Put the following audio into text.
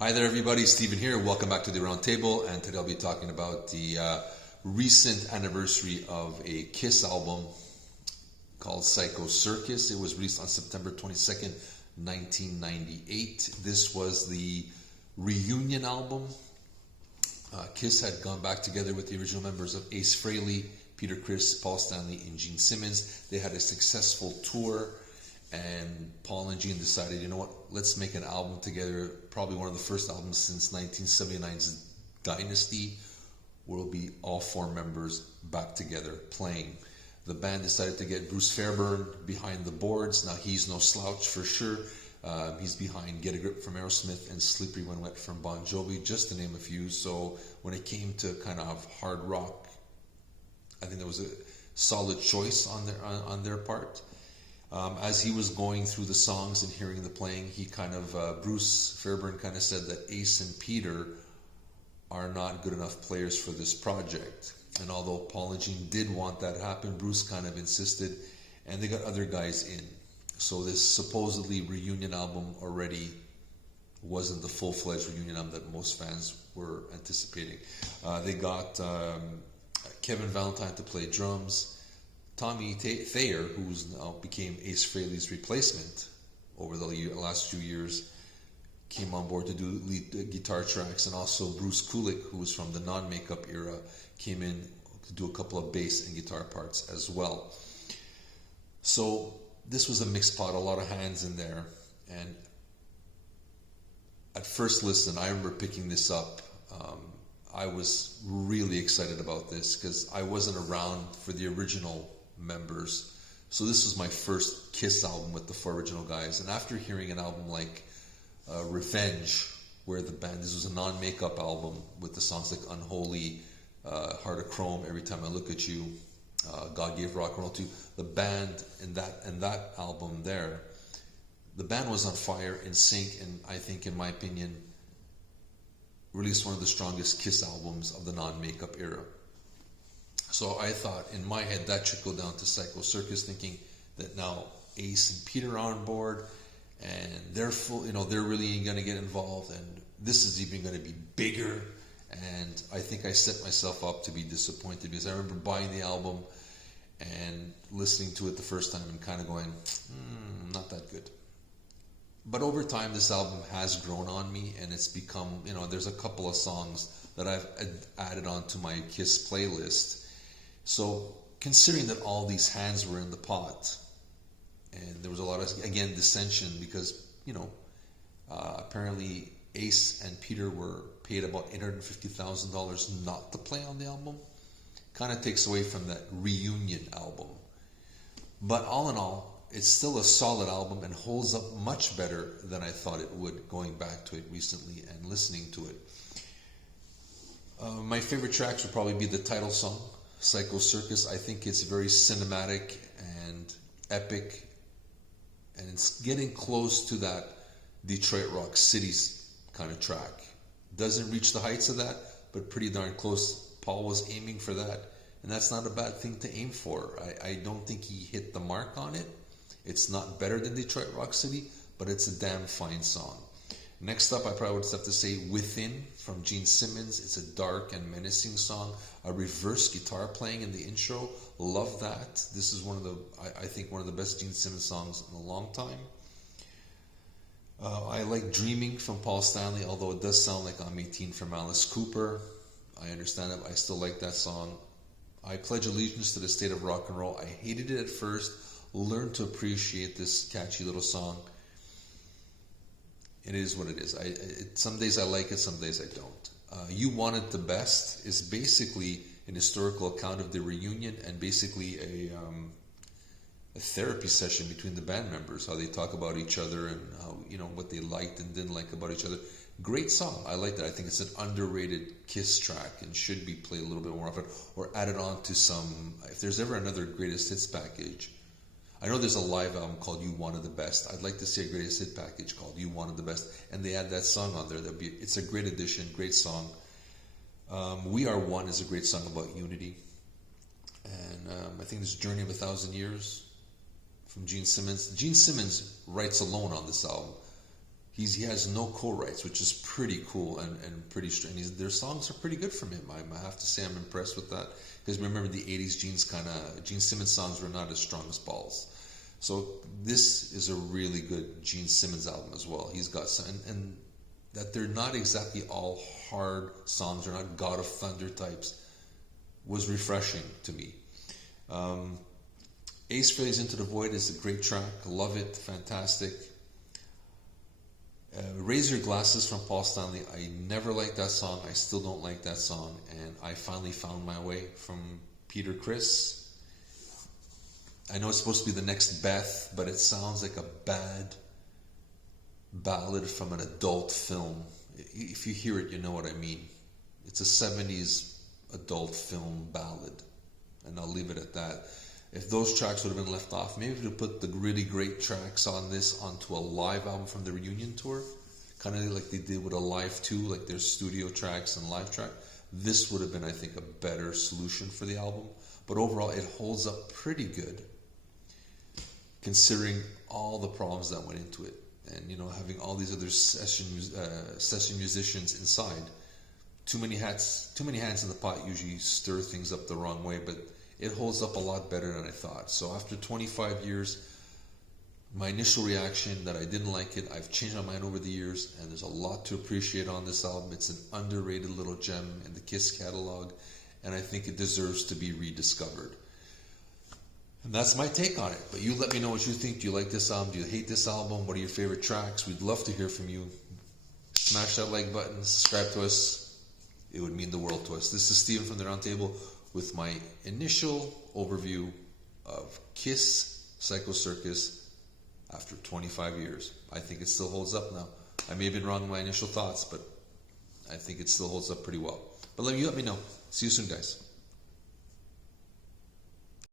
Hi there, everybody. Stephen here. Welcome back to the Round Table. And today I'll be talking about the recent anniversary of a Kiss album called Psycho Circus. It was released on September 22nd, 1998. This was the reunion album. Kiss had gone back together with the original members of Ace Frehley, Peter Criss, Paul Stanley, and Gene Simmons. They had a successful tour. And Paul and Gene decided, you know what, let's make an album together. Probably one of the first albums since 1979's Dynasty, where will be all four members back together playing. The band decided to get Bruce Fairbairn behind the boards. Now, he's no slouch for sure. He's behind Get a Grip from Aerosmith and Slippery When Wet from Bon Jovi, just to name a few. So when it came to kind of hard rock, I think that was a solid choice on their part. As he was going through the songs and hearing the playing, he Bruce Fairbairn kind of said that Ace and Peter are not good enough players for this project. And although Paul and Gene did want that to happen, Bruce kind of insisted, and they got other guys in. So this supposedly reunion album already wasn't the full-fledged reunion album that most fans were anticipating. They got Kevin Valentine to play drums. Tommy Thayer, who's now became Ace Frehley's replacement over the last few years, came on board to do lead guitar tracks, and also Bruce Kulick, who was from the non-makeup era, came in to do a couple of bass and guitar parts as well. So this was a mixed pot, a lot of hands in there, and at first listen, I remember picking this up. I was really excited about this because I wasn't around for the original members. So this was my first Kiss album with the four original guys. And after hearing an album like Revenge, where the band, this was a non-makeup album with the songs like Unholy, Heart of Chrome, Every Time I Look at You, God Gave Rock and Roll to the band, and that album there, the band was on fire, in sync, and I think, in my opinion, released one of the strongest Kiss albums of the non-makeup era. So I thought, in my head, that trickled down to Psycho Circus, thinking that now Ace and Peter are on board, and they're they're really going to get involved, and this is even going to be bigger. And I think I set myself up to be disappointed, because I remember buying the album and listening to it the first time and kind of going, not that good. But over time, this album has grown on me, and it's become, there's a couple of songs that I've added onto my Kiss playlist. So considering that all these hands were in the pot, and there was a lot of, again, dissension, because, apparently Ace and Peter were paid about $850,000 not to play on the album, kind of takes away from that reunion album. But all in all, it's still a solid album and holds up much better than I thought it would, going back to it recently and listening to it. My favorite tracks would probably be the title song, Psycho Circus. I think it's very cinematic and epic, and it's getting close to that Detroit Rock City kind of track. Doesn't reach the heights of that, but pretty darn close. Paul was aiming for that, and that's not a bad thing to aim for. I don't think he hit the mark on it. It's not better than Detroit Rock City, but it's a damn fine song. Next up, I probably would have to say Within from Gene Simmons. It's a dark and menacing song. A reverse guitar playing in the intro. Love that. This is I think one of the best Gene Simmons songs in a long time. I like Dreaming from Paul Stanley, although it does sound like I'm 18 from Alice Cooper. I understand it. I still like that song. I Pledge Allegiance to the State of Rock and Roll. I hated it at first. Learned to appreciate this catchy little song. It is what it is. Some days I like it, some days I don't. You Want It the Best is basically an historical account of the reunion, and basically a therapy session between the band members, how they talk about each other and how, what they liked and didn't like about each other. Great song. I like that. I think it's an underrated Kiss track and should be played a little bit more often, or added on to some, if there's ever another greatest hits package. I know there's a live album called You Wanted the Best. I'd like to see a greatest hit package called You Wanted the Best, and they add that song on there. It's a great addition, great song. We Are One is a great song about unity. And I think this Journey of a Thousand Years from Gene Simmons. Gene Simmons writes alone on this album. he has no co-writes, which is pretty cool and pretty strange. Their songs are pretty good from him. I have to say I'm impressed with that. Because remember, the 80s Gene Simmons songs were not as strong as Paul's. So this is a really good Gene Simmons album as well. He's got some, and that they're not exactly all hard songs, they're not God of Thunder types, was refreshing to me. Ace Frehley's Into the Void is a great track. Love it. Fantastic. Raise Your Glasses from Paul Stanley. I never liked that song. I still don't like that song. And I finally found my way from Peter Criss. I know it's supposed to be the next Beth, but it sounds like a bad ballad from an adult film. If you hear it, you know what I mean. It's a 70s adult film ballad. And I'll leave it at that. If those tracks would have been left off, maybe to put the really great tracks on this onto a live album from the reunion tour, kind of like they did with a Live 2, like their studio tracks and live track, this would have been, I think, a better solution for the album. But overall, it holds up pretty good, considering all the problems that went into it. And, you know, having all these other session musicians inside. Too many hands in the pot usually stir things up the wrong way, but it holds up a lot better than I thought. So after 25 years, my initial reaction that I didn't like it, I've changed my mind over the years, and there's a lot to appreciate on this album. It's an underrated little gem in the Kiss catalog, and I think it deserves to be rediscovered. And that's my take on it. But you let me know what you think. Do you like this album? Do you hate this album? What are your favorite tracks? We'd love to hear from you. Smash that like button, subscribe to us. It would mean the world to us. This is Steven from the Round Table with my initial overview of Kiss Psycho Circus after 25 years. I think it still holds up now. I may have been wrong in my initial thoughts, but I think it still holds up pretty well. But you let me know. See you soon, guys.